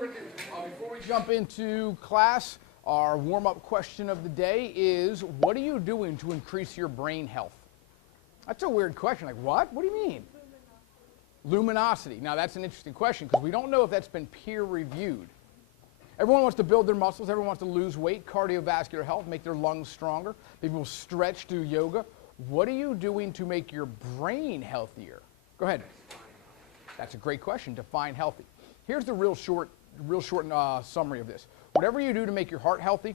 Before we jump into class, our warm-up question of the day is, what are you doing to increase your brain health? That's a weird question. Like, what? What do you mean? Luminosity. Now, that's an interesting question because we don't know if that's been peer-reviewed. Everyone wants to build their muscles. Everyone wants to lose weight, cardiovascular health, make their lungs stronger. People stretch, do yoga. What are you doing to make your brain healthier? Go ahead. That's a great question. Define healthy. Here's the real short summary of this. Whatever you do to make your heart healthy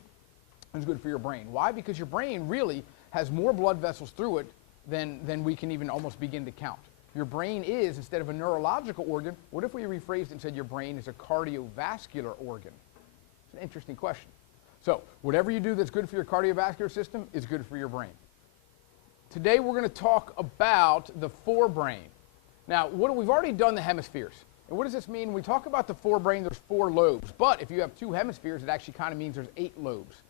is good for your brain. Why? Because your brain really has more blood vessels through it than we can even almost begin to count. Your brain is, instead of a neurological organ, what if we rephrased it and said your brain is a cardiovascular organ? It's an interesting question. So whatever you do that's good for your cardiovascular system is good for your brain. Today we're going to talk about the forebrain. Now, we've already done the hemispheres. And what does this mean? When we talk about the forebrain, there's 4 lobes. But if you have 2 hemispheres, it actually kind of means there's 8 lobes.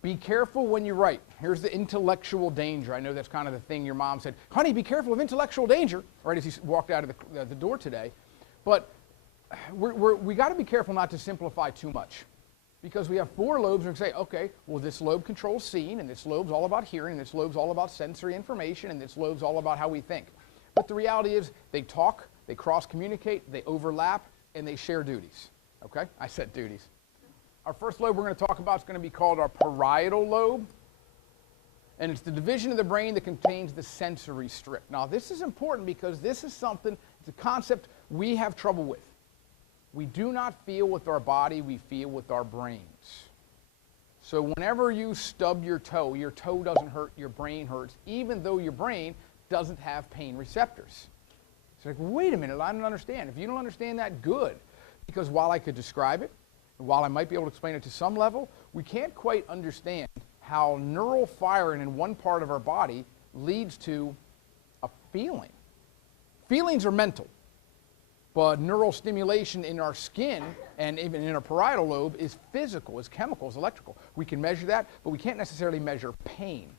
Be careful when you write. Here's the intellectual danger. I know that's kind of the thing your mom said, honey, be careful of intellectual danger, right as he walked out of the door today. But we got to be careful not to simplify too much. Because we have 4 lobes, and we say, okay, well, this lobe controls seeing, and this lobe's all about hearing, and this lobe's all about sensory information, and this lobe's all about how we think. But the reality is they talk, they cross-communicate, they overlap, and they share duties. Okay? I said duties. Our first lobe we're going to talk about is going to be called our parietal lobe. And it's the division of the brain that contains the sensory strip. Now, this is important because this is something, it's a concept we have trouble with. We do not feel with our body, we feel with our brains. So whenever you stub your toe doesn't hurt, your brain hurts, even though your brain doesn't have pain receptors. It's like, wait a minute, I don't understand. If you don't understand that, good. Because while I could describe it, and while I might be able to explain it to some level, we can't quite understand how neural firing in one part of our body leads to a feeling. Feelings are mental, but neural stimulation in our skin and even in our parietal lobe is physical, is chemical, is electrical. We can measure that, but we can't necessarily measure pain.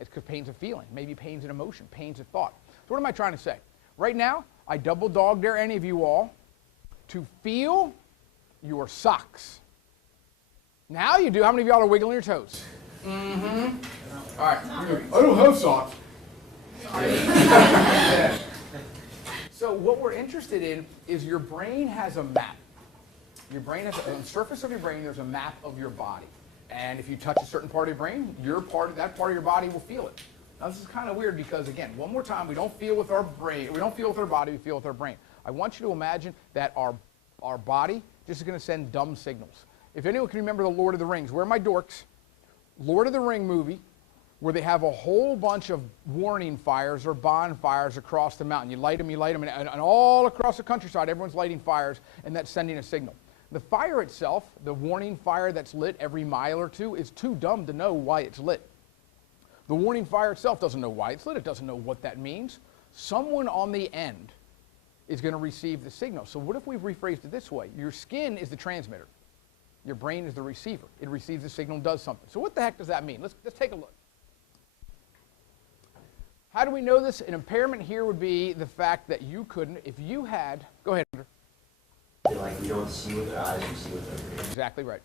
It's because pain's a feeling. Maybe pain's an emotion, pain's a thought. So what am I trying to say? Right now, I double dog dare any of you all to feel your socks. Now you do. How many of y'all are wiggling your toes? Mm-hmm. All right. I don't have socks. So what we're interested in is your brain has a map. Your brain has, on the surface of your brain, there's a map of your body. And if you touch a certain part of your brain, that part of your body will feel it. Now this is kind of weird because, again, one more time, we don't feel with our brain, we don't feel with our body, we feel with our brain. I want you to imagine that our body just is going to send dumb signals. If anyone can remember the Lord of the Rings, where are my dorks? Lord of the Ring movie, where they have a whole bunch of warning fires or bonfires across the mountain. You light them, and all across the countryside, everyone's lighting fires, and that's sending a signal. The fire itself, the warning fire that's lit every mile or 2, is too dumb to know why it's lit. The warning fire itself doesn't know why it's lit. It doesn't know what that means. Someone on the end is going to receive the signal. So what if we rephrased it this way? Your skin is the transmitter. Your brain is the receiver. It receives the signal and does something. So what the heck does that mean? Let's take a look. How do we know this? An impairment here would be the fact that you couldn't, if you had, go ahead, Andrew. Like we don't see with our eyes, we see with our brain. Exactly right.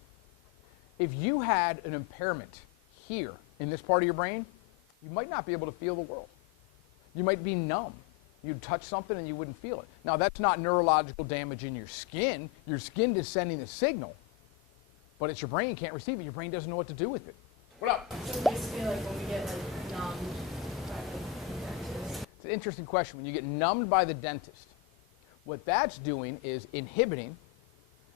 If you had an impairment here in this part of your brain, you might not be able to feel the world. You might be numb. You'd touch something and you wouldn't feel it. Now, that's not neurological damage in your skin. Your skin is sending the signal, but it's your brain can't receive it. Your brain doesn't know what to do with it. What up? So basically, like when we get numbed by the dentist. It's an interesting question. When you get numbed by the dentist, what that's doing is inhibiting.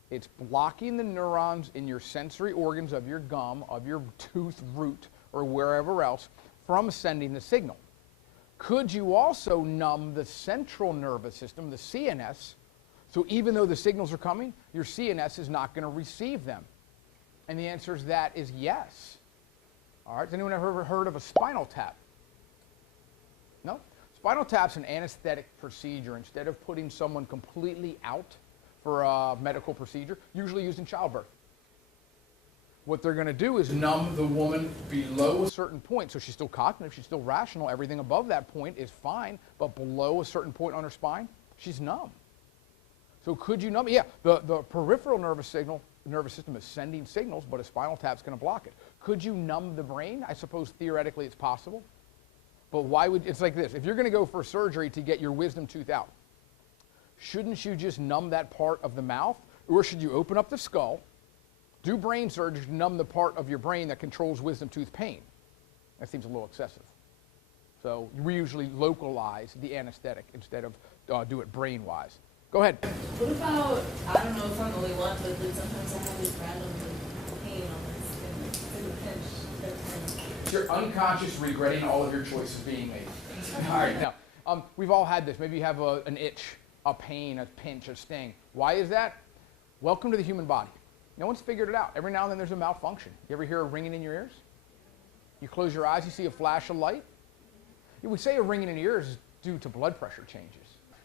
It's blocking the neurons in your sensory organs of your gum, of your tooth root, or wherever else from sending the signal. Could you also numb the central nervous system, the CNS, so even though the signals are coming, your CNS is not going to receive them? And the answer is that is yes. All right, has anyone ever heard of a spinal tap? No? Spinal tap's an anesthetic procedure. Instead of putting someone completely out for a medical procedure, usually used in childbirth. What they're going to do is numb the woman below a certain point. So she's still cognitive, she's still rational. Everything above that point is fine, but below a certain point on her spine, she's numb. So could you numb it? Yeah, the peripheral nervous system is sending signals, but a spinal tap's going to block it. Could you numb the brain? I suppose theoretically it's possible. But why would, it's like this. If you're going to go for surgery to get your wisdom tooth out, shouldn't you just numb that part of the mouth? Or should you open up the skull, do brain surgery to numb the part of your brain that controls wisdom tooth pain? That seems a little excessive. So we usually localize the anesthetic instead of do it brain-wise. Go ahead. What about, I don't know if I'm the only one, but like sometimes I have these random pain on my skin, like a pinch. You're unconscious regretting all of your choices being made. All right, now, we've all had this. Maybe you have an itch, a pain, a pinch, a sting. Why is that? Welcome to the human body. No one's figured it out. Every now and then there's a malfunction. You ever hear a ringing in your ears? You close your eyes, you see a flash of light? You would say a ringing in your ears is due to blood pressure changes.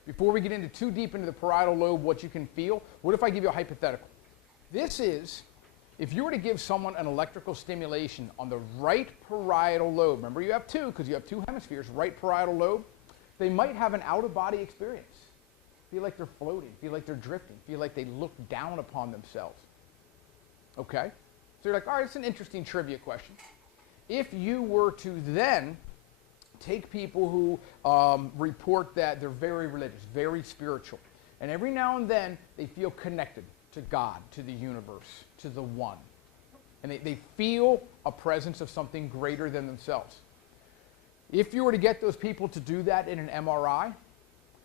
Before we get into too deep into the parietal lobe, what you can feel, what if I give you a hypothetical? This is, if you were to give someone an electrical stimulation on the right parietal lobe, remember you have two because you have two hemispheres, right parietal lobe, they might have an out-of-body experience. Feel like they're floating, feel like they're drifting, feel like they look down upon themselves. Okay? So you're like, all right, it's an interesting trivia question. If you were to then take people who report that they're very religious, very spiritual, and every now and then they feel connected to God, to the universe, to the one. And they feel a presence of something greater than themselves. If you were to get those people to do that in an MRI,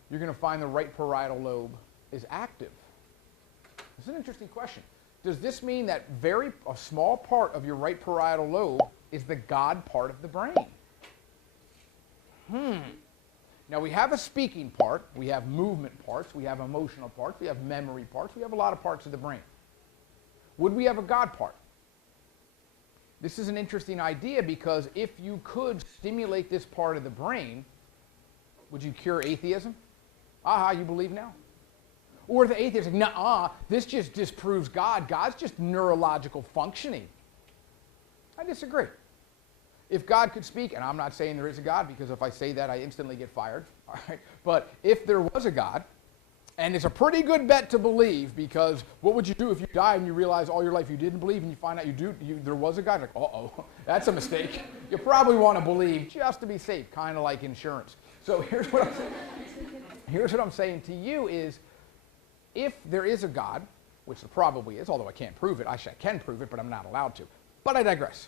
you're going to find the right parietal lobe is active. This is an interesting question. Does this mean that a small part of your right parietal lobe is the God part of the brain? Now we have a speaking part, we have movement parts, we have emotional parts, we have memory parts, we have a lot of parts of the brain. Would we have a God part? This is an interesting idea because if you could stimulate this part of the brain, would you cure atheism? Aha, you believe now? Or the atheist like, nuh-uh, this just disproves God. God's just neurological functioning. I disagree. If God could speak, and I'm not saying there is a God because if I say that I instantly get fired, all right? But if there was a God, and it's a pretty good bet to believe because what would you do if you die and you realize all your life you didn't believe and you find out there was a God? Like, uh-oh, that's a mistake. You probably want to believe just to be safe, kind of like insurance. So here's what I'm saying. Here's what I'm saying to you is if there is a God, which there probably is, although I can't prove it, actually I can prove it, but I'm not allowed to. But I digress.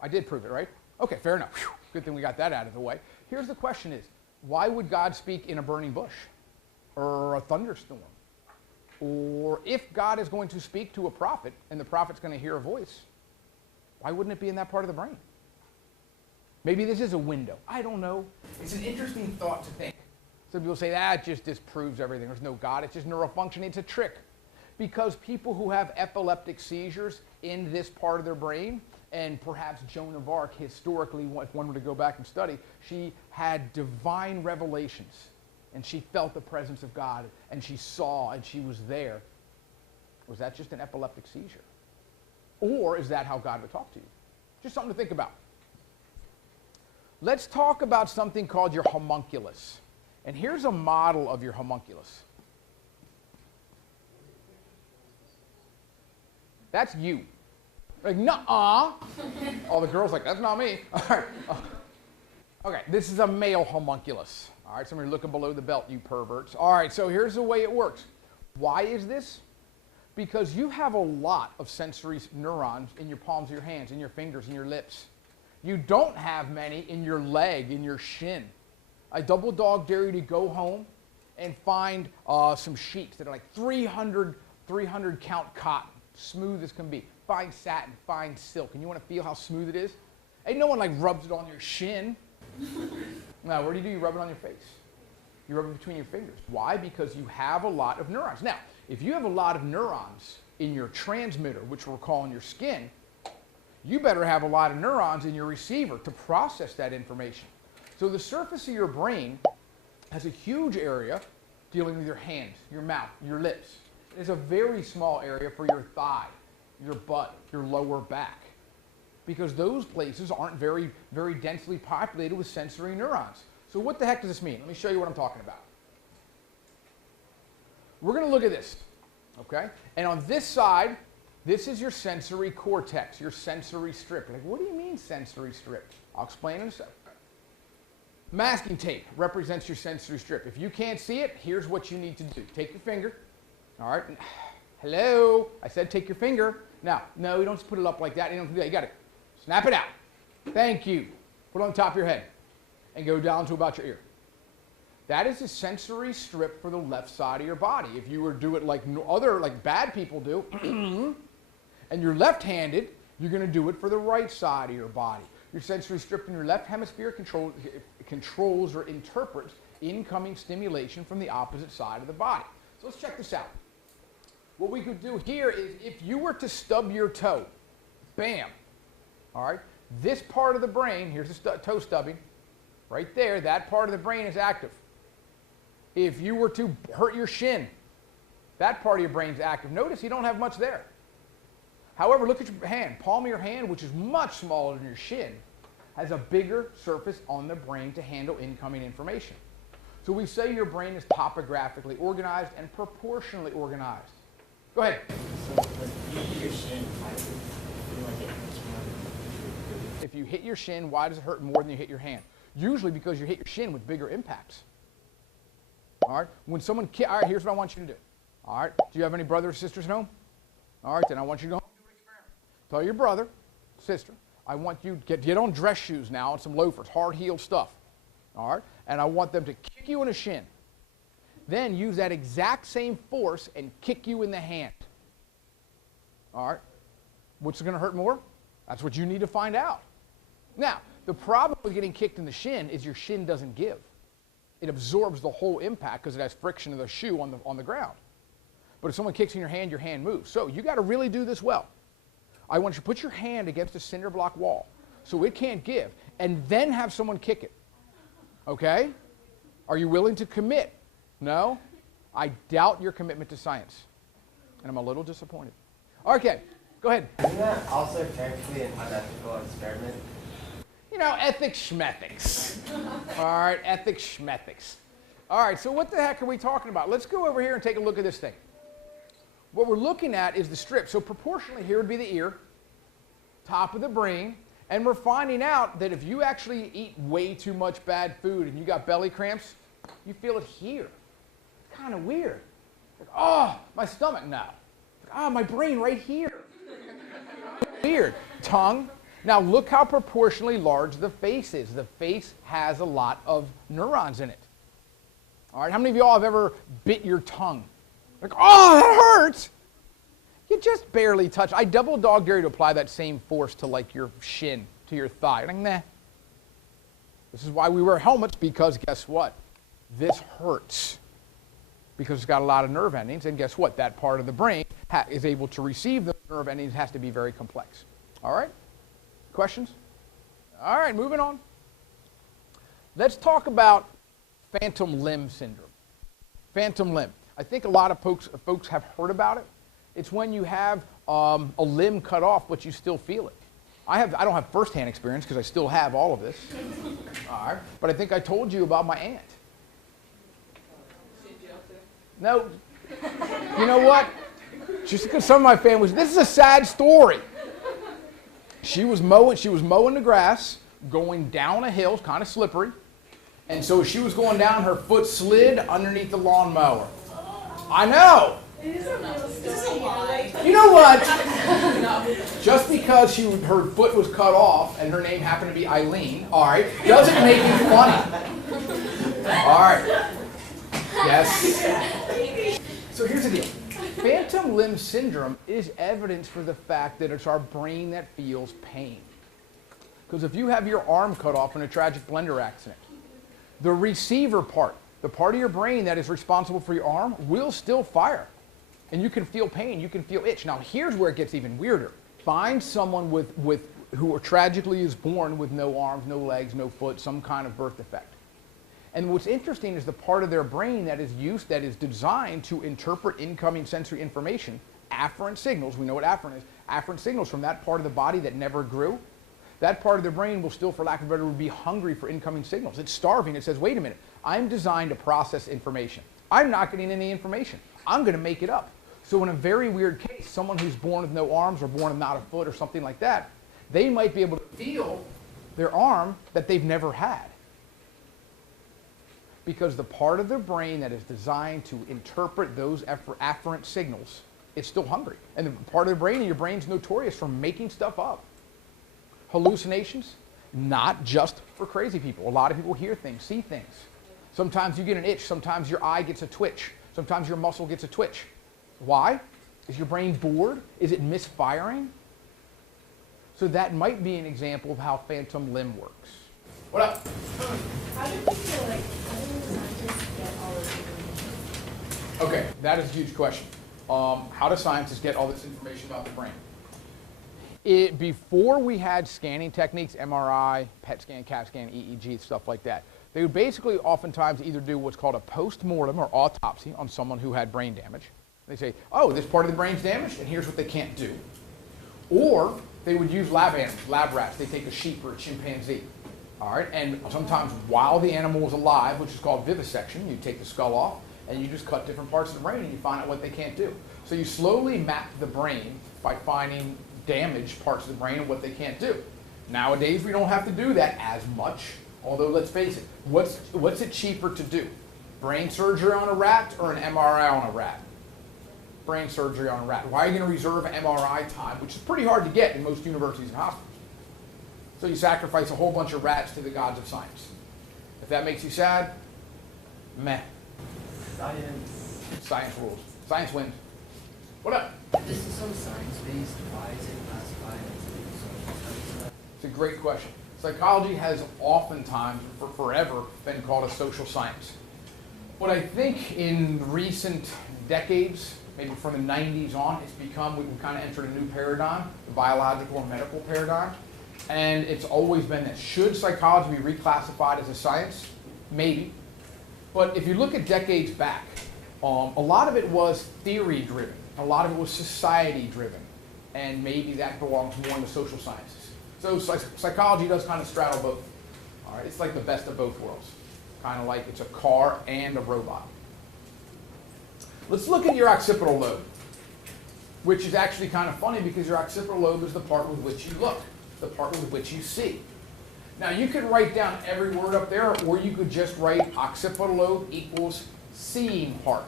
I did prove it, right? Okay, fair enough. Whew, good thing we got that out of the way. Here's the question is, why would God speak in a burning bush or a thunderstorm? Or if God is going to speak to a prophet and the prophet's going to hear a voice, why wouldn't it be in that part of the brain? Maybe this is a window. I don't know. It's an interesting thought to think. Some people say, it just disproves everything. There's no God. It's just neurofunctioning. It's a trick. Because people who have epileptic seizures in this part of their brain, and perhaps Joan of Arc, historically, if one were to go back and study, she had divine revelations. And she felt the presence of God, and she saw, and she was there. Was that just an epileptic seizure? Or is that how God would talk to you? Just something to think about. Let's talk about something called your homunculus. And here's a model of your homunculus. That's you. Like, nuh-uh. All the girls like, that's not me. All right. Okay, this is a male homunculus. All right, some of you are looking below the belt, you perverts. All right, so here's the way it works. Why is this? Because you have a lot of sensory neurons in your palms of your hands, in your fingers, in your lips. You don't have many in your leg, in your shin. I double dog dare you to go home and find some sheets that are like 300 count cotton, smooth as can be. Fine satin, fine silk. And you want to feel how smooth it is? Ain't no one like rubs it on your shin. Now, what do? You rub it on your face. You rub it between your fingers. Why? Because you have a lot of neurons. Now, if you have a lot of neurons in your transmitter, which we're calling your skin, you better have a lot of neurons in your receiver to process that information. So the surface of your brain has a huge area dealing with your hands, your mouth, your lips. There's a very small area for your thigh, your butt, your lower back, because those places aren't very, very densely populated with sensory neurons. So what the heck does this mean? Let me show you what I'm talking about. we're going to look at this, okay? And on this side, this is your sensory cortex, your sensory strip. Like, what do you mean sensory strip? I'll explain in a second. Masking tape represents your sensory strip. If you can't see it, here's what you need to do. Take your finger. All right. Hello. I said take your finger. Now, no, you don't just put it up like that. You don't do that. You got to snap it out. Thank you. Put it on top of your head and go down to about your ear. That is a sensory strip for the left side of your body. If you were to do it like like bad people do, and you're left-handed, you're going to do it for the right side of your body. Your sensory strip in your left hemisphere controls or interprets incoming stimulation from the opposite side of the body. So let's check this out. What we could do here is if you were to stub your toe, bam, all right, this part of the brain, here's the toe stubbing, right there, that part of the brain is active. If you were to hurt your shin, that part of your brain is active. Notice you don't have much there. However, look at your hand. Palm of your hand, which is much smaller than your shin, has a bigger surface on the brain to handle incoming information. So we say your brain is topographically organized and proportionally organized. Go ahead. So when you hit your shin, why does it feel like it hurts more than If you hit your shin, why does it hurt more than you hit your hand? Usually because you hit your shin with bigger impacts. All right? When someone, all right, here's what I want you to do. All right? Do you have any brothers or sisters at home? All right, then I want you to go home and do an experiment. Tell your brother, sister, I want you to get on dress shoes now and some loafers, hard-heeled stuff. All right? And I want them to kick you in the shin. Then use that exact same force and kick you in the hand. All right? What's going to hurt more? That's what you need to find out. Now, the problem with getting kicked in the shin is your shin doesn't give. It absorbs the whole impact because it has friction of the shoe on the ground. But if someone kicks in your hand moves. So you got to really do this well. I want you to put your hand against a cinder block wall so it can't give, and then have someone kick it. Okay? Are you willing to commit? No? I doubt your commitment to science. And I'm a little disappointed. Okay, go ahead. Isn't that also technically an unethical experiment? You know, ethics schmethics. All right, ethics schmethics. All right, so what the heck are we talking about? Let's go over here and take a look at this thing. What we're looking at is the strip. So proportionally, here would be the ear, top of the brain, and we're finding out that if you actually eat way too much bad food and you got belly cramps, you feel it here. It's kind of weird. Like, oh, my stomach now. Like, oh, my brain right here. Weird. Tongue. Now look how proportionally large the face is. The face has a lot of neurons in it. All right, how many of y'all have ever bit your tongue? Like, oh, that hurts. You just barely touch. I double dog dare you to apply that same force to like your shin, to your thigh. Like, nah. This is why we wear helmets, because guess what? This hurts. Because it's got a lot of nerve endings, and guess what? That part of the brain is able to receive the nerve endings, has to be very complex. All right? Questions? All right, moving on. Let's talk about phantom limb syndrome. Phantom limb. I think a lot of folks have heard about it. It's when you have a limb cut off, but you still feel it. I don't have firsthand experience because I still have all of this. All right, but I think I told you about my aunt. No. You know what? Just because some of my family, this is a sad story. She was mowing the grass, going down a hill, kind of slippery. And so as she was going down, her foot slid underneath the lawnmower. I know. You know what? Just because her foot was cut off and her name happened to be Eileen, all right, doesn't make it funny. All right. Yes. So here's the deal. Phantom limb syndrome is evidence for the fact that it's our brain that feels pain. Because if you have your arm cut off in a tragic blender accident, the receiver part, the part of your brain that is responsible for your arm, will still fire. And you can feel pain, you can feel itch. Now here's where it gets even weirder. Find someone who tragically is born with no arms, no legs, no foot, some kind of birth defect. And what's interesting is the part of their brain that is designed to interpret incoming sensory information, afferent signals, we know what afferent is, afferent signals from that part of the body that never grew, that part of the brain will still, for lack of a better word, be hungry for incoming signals. It's starving. It says, wait a minute, I'm designed to process information. I'm not getting any information. I'm going to make it up. So in a very weird case, someone who's born with no arms or born with not a foot or something like that, they might be able to feel their arm that they've never had. Because the part of their brain that is designed to interpret those afferent signals is still hungry. And the part of the brain, and your brain's notorious for making stuff up. Hallucinations, not just for crazy people. A lot of people hear things, see things. Sometimes you get an itch, sometimes your eye gets a twitch, sometimes your muscle gets a twitch. Why? Is your brain bored? Is it misfiring? So that might be an example of how phantom limb works. What up? How do people how do scientists get all this information? Okay, that is a huge question. How do scientists get all this information about the brain? Before we had scanning techniques, MRI, PET scan, CAT scan, EEG, stuff like that, they would basically oftentimes either do what's called a post-mortem or autopsy on someone who had brain damage. They say, oh, this part of the brain's damaged, and here's what they can't do. Or they would use lab animals, lab rats. They take a sheep or a chimpanzee. All right, and sometimes while the animal was alive, which is called vivisection, you take the skull off, and you just cut different parts of the brain, and you find out what they can't do. So you slowly map the brain by finding damaged parts of the brain and what they can't do. Nowadays, we don't have to do that as much, although let's face it, what's it cheaper to do? Brain surgery on a rat or an MRI on a rat? Brain surgery on a rat. Why are you going to reserve MRI time, which is pretty hard to get in most universities and hospitals? So you sacrifice a whole bunch of rats to the gods of science. If that makes you sad, meh. Science. Science rules. Science wins. What up? This is so science-based. Why is it classified as a social studies? It's a great question. Psychology has oftentimes, for forever, been called a social science. But I think in recent decades, maybe from the 90s on, it's become, we've kind of entered a new paradigm, the biological or medical paradigm. And it's always been this. Should psychology be reclassified as a science? Maybe. But if you look at decades back, a lot of it was theory-driven. A lot of it was society-driven. And maybe that belongs more in the social sciences. So psychology does kind of straddle both. All right? It's like the best of both worlds. Kind of like it's a car and a robot. Let's look at your occipital lobe, which is actually kind of funny because your occipital lobe is the part with which you look, the part with which you see. Now you could write down every word up there, or you could just write occipital lobe equals seeing part.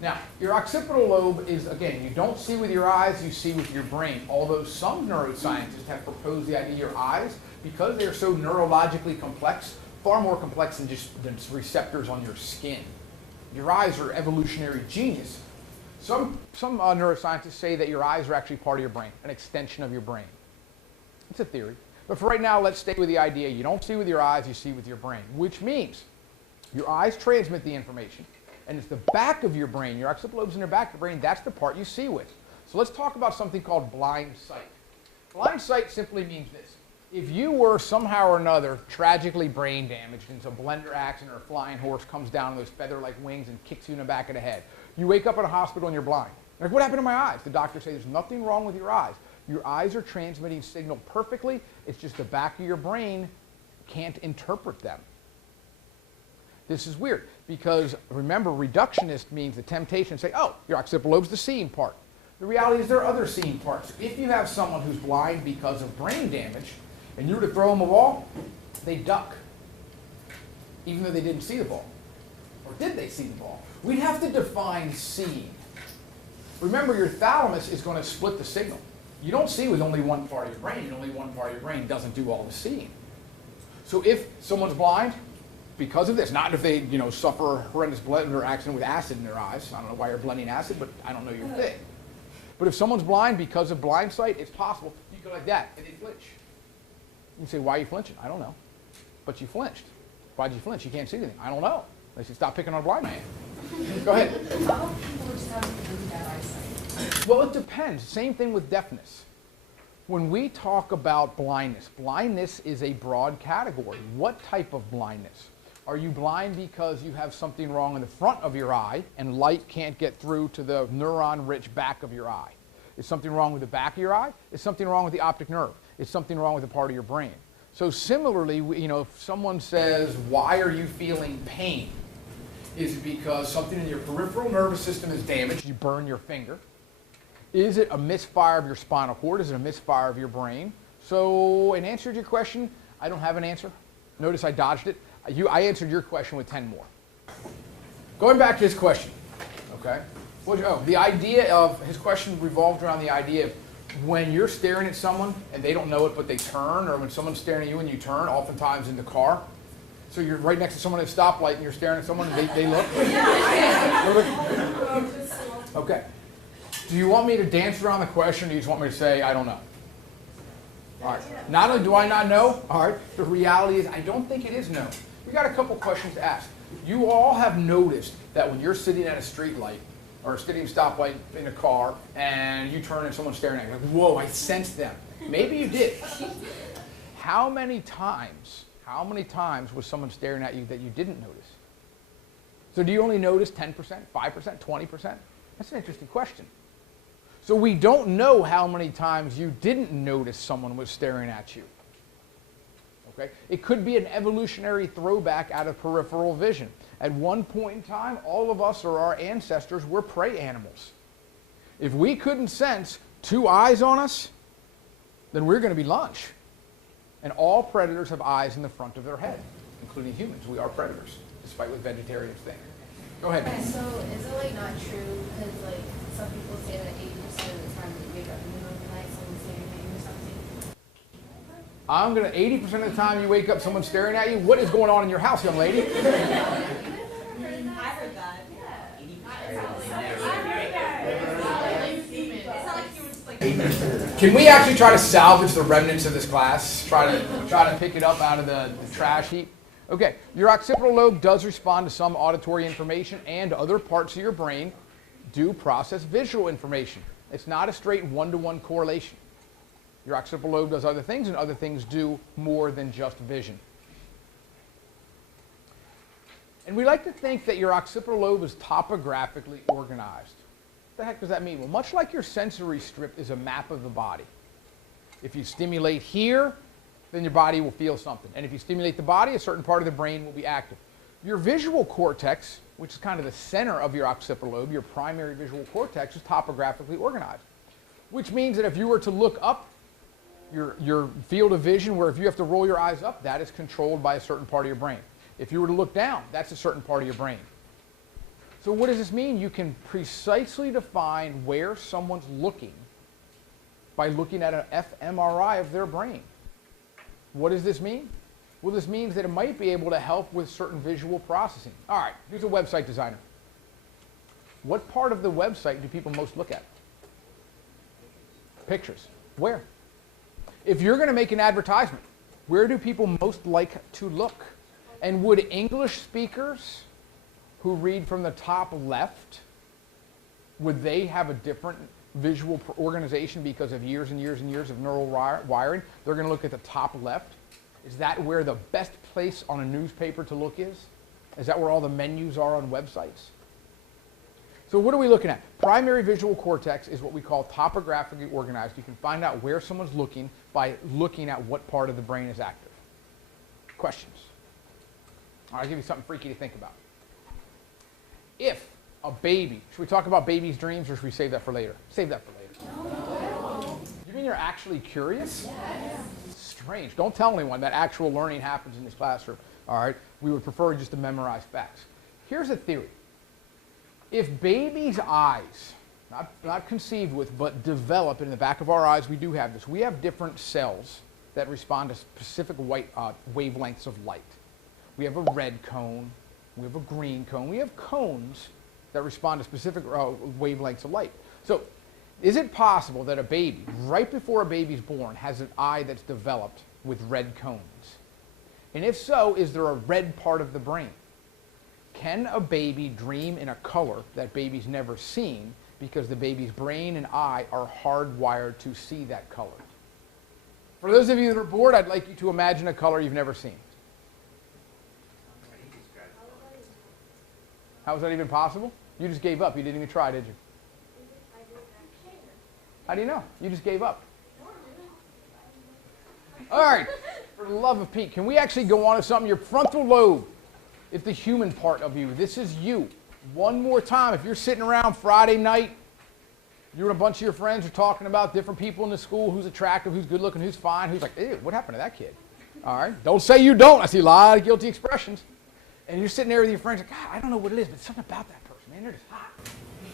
Now, your occipital lobe is, again, you don't see with your eyes, you see with your brain. Although some neuroscientists have proposed the idea your eyes, because they're so neurologically complex, far more complex than just receptors on your skin. Your eyes are evolutionary genius. Some neuroscientists say that your eyes are actually part of your brain, an extension of your brain. It's a theory. But for right now, let's stay with the idea you don't see with your eyes, you see with your brain, which means your eyes transmit the information, and it's the back of your brain, your occipital lobe's in the back of the brain, that's the part you see with. So let's talk about something called blind sight. Blind sight simply means this. If you were somehow or another tragically brain damaged in some blender accident or a flying horse comes down on those feather-like wings and kicks you in the back of the head, you wake up in a hospital and you're blind. Like, what happened to my eyes? The doctor says there's nothing wrong with your eyes. Your eyes are transmitting signal perfectly. It's just the back of your brain can't interpret them. This is weird because, remember, reductionist means the temptation to say, oh, your occipital lobe's the seeing part. The reality is there are other seeing parts. If you have someone who's blind because of brain damage and you were to throw them a ball, they duck, even though they didn't see the ball. Or did they see the ball? We'd have to define seeing. Remember, your thalamus is going to split the signal. You don't see with only one part of your brain, and only one part of your brain doesn't do all the seeing. So if someone's blind because of this, not if they suffer a horrendous blender accident with acid in their eyes. I don't know why you're blending acid, but I don't know your thing. But if someone's blind because of blind sight, it's possible. You go like that, and they flinch. You say, why are you flinching? I don't know. But you flinched. Why'd you flinch? You can't see anything. I don't know. They say, stop picking on a blind man. Go ahead. How do people just have really bad eyesight? Well, it depends. Same thing with deafness. When we talk about blindness, blindness is a broad category. What type of blindness? Are you blind because you have something wrong in the front of your eye and light can't get through to the neuron-rich back of your eye? Is something wrong with the back of your eye? Is something wrong with the optic nerve? Is something wrong with a part of your brain? So similarly, if someone says, why are you feeling pain? Is it because something in your peripheral nervous system is damaged, you burn your finger? Is it a misfire of your spinal cord? Is it a misfire of your brain? So in answer to your question, I don't have an answer. Notice I dodged it. I answered your question with 10 more. Going back to his question, okay? The idea of his question revolved around the idea of when you're staring at someone and they don't know it but they turn, or when someone's staring at you and you turn, oftentimes in the car. So you're right next to someone at a stoplight and you're staring at someone and they look? Okay. Do you want me to dance around the question, or do you just want me to say, I don't know? All right. Not only do I not know, all right, the reality is I don't think it is no. We got a couple questions to ask. You all have noticed that when you're sitting at a street light or sitting at a stoplight in a car and you turn and someone's staring at you, like, whoa, I sensed them. Maybe you did. How many times was someone staring at you that you didn't notice? So do you only notice 10%, 5%, 20%? That's an interesting question. So we don't know how many times you didn't notice someone was staring at you. Okay? It could be an evolutionary throwback out of peripheral vision. At one point in time, all of us or our ancestors were prey animals. If we couldn't sense 2 eyes on us, then we're going to be lunch. And all predators have eyes in the front of their head, including humans. We are predators, despite what vegetarians think. Go ahead. Okay, so is it like not true because like some people say that 80% of the time that you wake up in the middle of the night, someone's staring at you or something? I'm going to, 80% of the time you wake up, someone's staring at you. What is going on in your house, young lady? I heard that. Can we actually try to salvage the remnants of this class? Try to pick it up out of the trash heap? Okay, your occipital lobe does respond to some auditory information, and other parts of your brain do process visual information. It's not a straight one-to-one correlation. Your occipital lobe does other things, and other things do more than just vision. And we like to think that your occipital lobe is topographically organized. What the heck does that mean? Well, much like your sensory strip is a map of the body. If you stimulate here, then your body will feel something. And if you stimulate the body, a certain part of the brain will be active. Your visual cortex, which is kind of the center of your occipital lobe, your primary visual cortex, is topographically organized. Which means that if you were to look up your field of vision, where if you have to roll your eyes up, that is controlled by a certain part of your brain. If you were to look down, that's a certain part of your brain. So what does this mean? You can precisely define where someone's looking by looking at an fMRI of their brain. What does this mean? Well, this means that it might be able to help with certain visual processing. All right, here's a website designer. What part of the website do people most look at? Pictures. Where? If you're going to make an advertisement, where do people most like to look? And would English speakers who read from the top left, would they have a different visual organization because of years and years and years of neural wiring? They're going to look at the top left. Is that where the best place on a newspaper to look is? Is that where all the menus are on websites? So what are we looking at? Primary visual cortex is what we call topographically organized. You can find out where someone's looking by looking at what part of the brain is active. Questions? All right, I'll give you something freaky to think about. If a baby, should we talk about babies' dreams, or should we save that for later? Save that for later. No. You mean you're actually curious? Yes. Strange. Don't tell anyone that actual learning happens in this classroom. All right? We would prefer just to memorize facts. Here's a theory. If babies' eyes, not conceived with, but develop in the back of our eyes, we do have this. We have different cells that respond to specific wavelengths of light. We have a red cone. We have a green cone. We have cones that respond to specific wavelengths of light. So is it possible that a baby, right before a baby's born, has an eye that's developed with red cones? And if so, is there a red part of the brain? Can a baby dream in a color that baby's never seen because the baby's brain and eye are hardwired to see that color? For those of you that are bored, I'd like you to imagine a color you've never seen. How is that even possible? You just gave up. You didn't even try, did you? How do you know? You just gave up. All right. For the love of Pete, can we actually go on to something? Your frontal lobe. It's the human part of you. This is you. One more time, if you're sitting around Friday night, you and a bunch of your friends are talking about different people in the school, who's attractive, who's good looking, who's fine, who's like, ew, what happened to that kid? All right? Don't say you don't. I see a lot of guilty expressions. And you're sitting there with your friends like, God, I don't know what it is, but something about that person, man, they're just hot.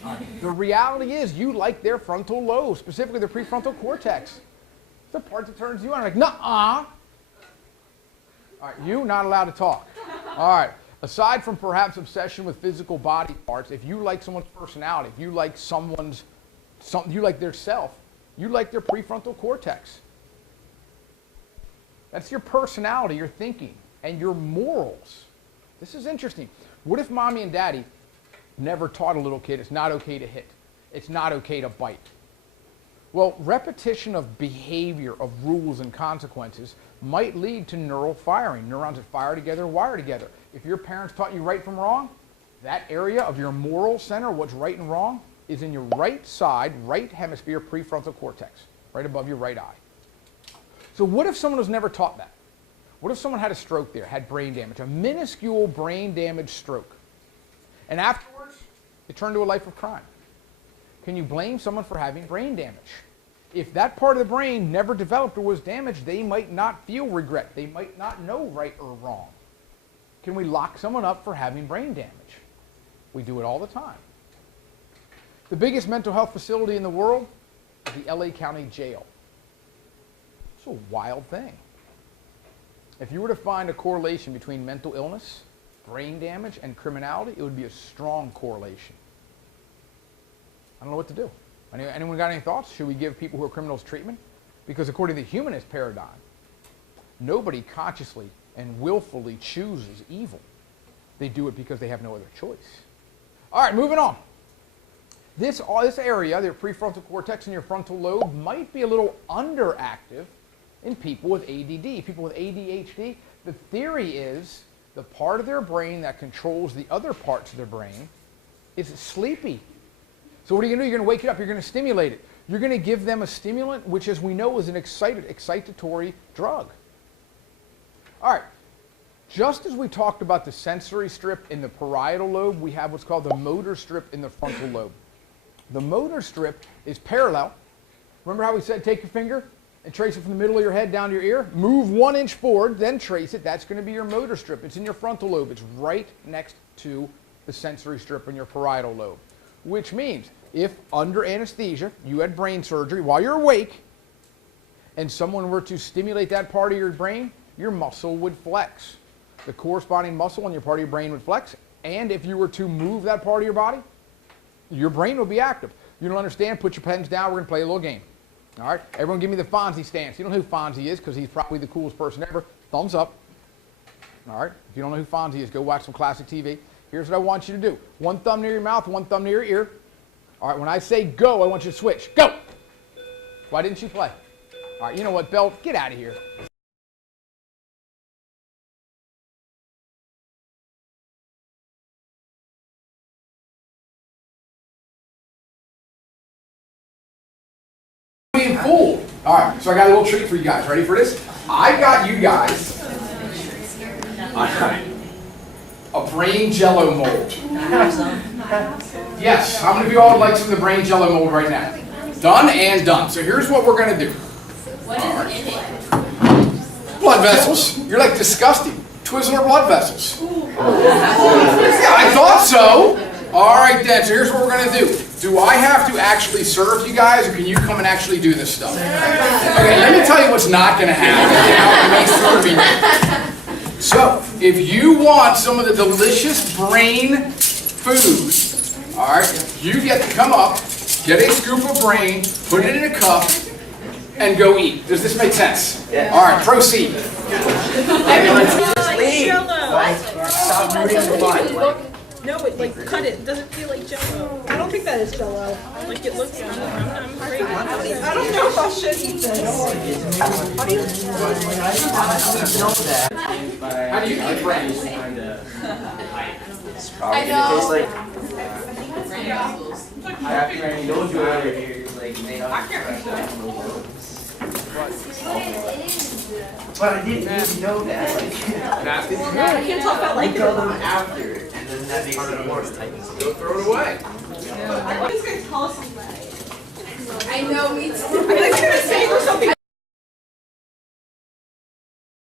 All right. The reality is you like their frontal lobe, specifically their prefrontal cortex. It's the part that turns you on. Like, nuh-uh. All right, you not allowed to talk. All right. Aside from perhaps obsession with physical body parts, if you like someone's personality, if you like you like their self, you like their prefrontal cortex. That's your personality, your thinking, and your morals. This is interesting. What if mommy and daddy never taught a little kid it's not okay to hit? It's not okay to bite. Well, repetition of behavior, of rules and consequences might lead to neural firing. Neurons that fire together wire together. If your parents taught you right from wrong, that area of your moral center, what's right and wrong, is in your right side, right hemisphere, prefrontal cortex, right above your right eye. So what if someone was never taught that? What if someone had a stroke there, had brain damage, a minuscule brain damage stroke, and afterwards it turned to a life of crime? Can you blame someone for having brain damage? If that part of the brain never developed or was damaged, they might not feel regret. They might not know right or wrong. Can we lock someone up for having brain damage? We do it all the time. The biggest mental health facility in the world is the LA County Jail. It's a wild thing. If you were to find a correlation between mental illness, brain damage, and criminality, it would be a strong correlation. I don't know what to do. Anyone got any thoughts? Should we give people who are criminals treatment? Because according to the humanist paradigm, nobody consciously and willfully chooses evil. They do it because they have no other choice. All right, moving on. This area, their prefrontal cortex and your frontal lobe, might be a little underactive in people with ADD. People with ADHD, the theory is the part of their brain that controls the other parts of their brain is sleepy. So what are you going to do? You're going to wake it up. You're going to stimulate it. You're going to give them a stimulant, which, as we know, is an excitatory drug. All right. Just as we talked about the sensory strip in the parietal lobe, we have what's called the motor strip in the frontal lobe. The motor strip is parallel. Remember how we said take your finger and trace it from the middle of your head down to your ear? Move 1 inch forward, then trace it. That's going to be your motor strip. It's in your frontal lobe. It's right next to the sensory strip in your parietal lobe. Which means if under anesthesia you had brain surgery while you're awake and someone were to stimulate that part of your brain, your muscle would flex. The corresponding muscle in your part of your brain would flex. And if you were to move that part of your body, your brain would be active. You don't understand? Put your pens down. We're going to play a little game. All right? Everyone give me the Fonzie stance. You don't know who Fonzie is because he's probably the coolest person ever. Thumbs up. All right? If you don't know who Fonzie is, go watch some classic TV. Here's what I want you to do. 1 thumb near your mouth, 1 thumb near your ear. All right, when I say go, I want you to switch. Go! Why didn't you play? All right, you know what, Bell? Get out of here. Being fooled. All right, so I got a little treat for you guys. Ready for this? I got you guys a brain jello mold. Yes, how many of you all would like some of the brain jello mold right now? Done and done. So here's what we're going to do. What is in it? Blood vessels. You're like disgusting. Twizzler blood vessels. Yeah, I thought so. All right then, so here's what we're going to do. Do I have to actually serve you guys, or can you come and actually do this stuff? Okay, let me tell you what's not going to happen. So, if you want some of the delicious brain food, all right, you get to come up, get a scoop of brain, put it in a cup, and go eat. Does this make sense? Yeah. All right, proceed. Stop rooting for fun. No, but like cut it. It doesn't feel like Jello. I don't think that is Jello. Like it looks. I'm afraid. I don't know if I should eat this. How do you? How do you eat brain? It's probably gonna taste like. After you don't do it over here, it's like made up of fresh lobes. It is. But I didn't even know that. Math is I good. can't tell if I like it or them not. after, and then that makes it worse. Go throw it away. I'm just gonna tell us something. I know, me too. I was gonna say or something.